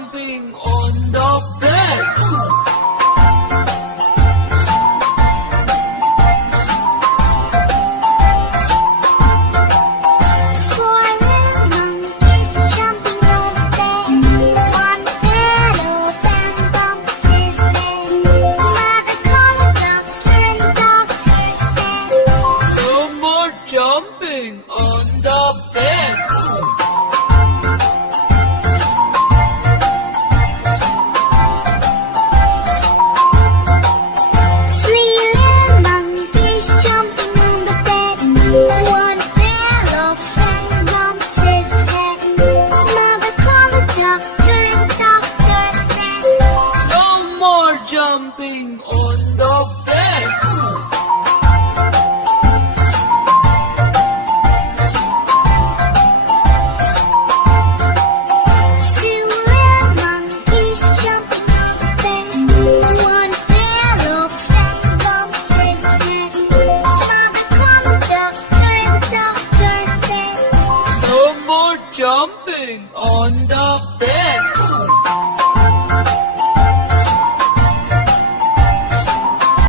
jumping on the bed. Four little monkeys jumping on the bed. One fell off and bumped his head. Mother called the doctor and the doctor said, No more jumping on the bed. Three little monkeys jumping on the bed. One fell off and bumped his head. Mother called the doctor and the doctor said, No more jumping on the bed. Two little monkeys jumping on the bed. One fell off and bumped his head. Mother called the doctor and the doctor said, No more jumping on the bed.